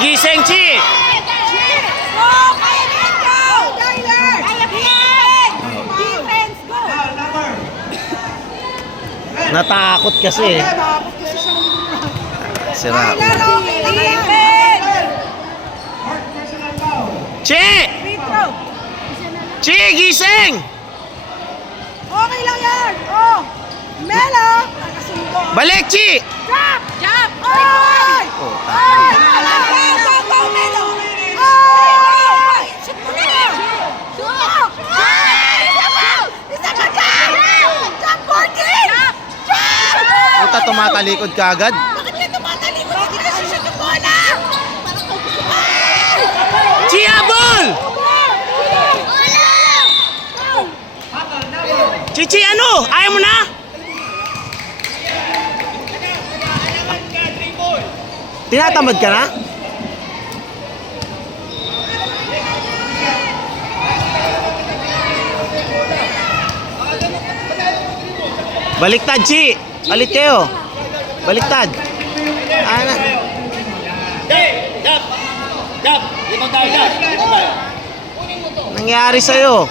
gising, Chi! Natakot kasi. Sira. Chi! Chi, gising! Okay lang yan. Oh. Melo. Balik, Chi! Jump! Jump! Oy! Oh, Oy! Go, Melo! Oy! Shoot mo na! Shoot mo! Isa ka dyan! Jump, Borgie! Jump! Puta, tumatalikod ka agad. Bakit ka tumatalikod? Hindi ka shoot yung bola! Chi, habol! Chichi, ano? Ayaw mo na? Tinatamad ka na? Baliktad, Chi! Palit kayo! Baliktad! Ano? Nangyari sa'yo?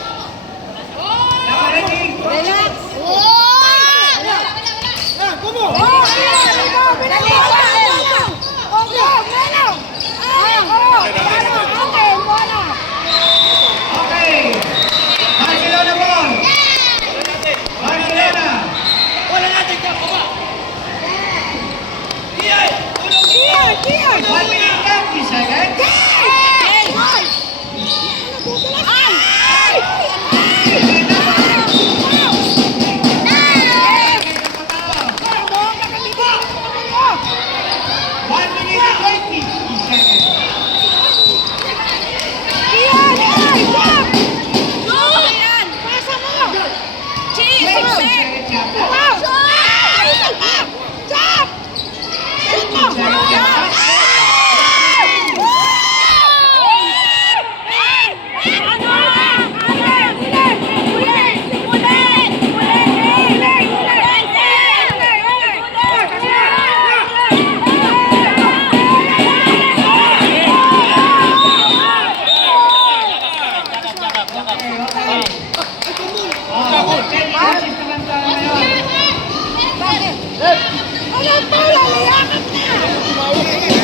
Ano pa? Lalakad na!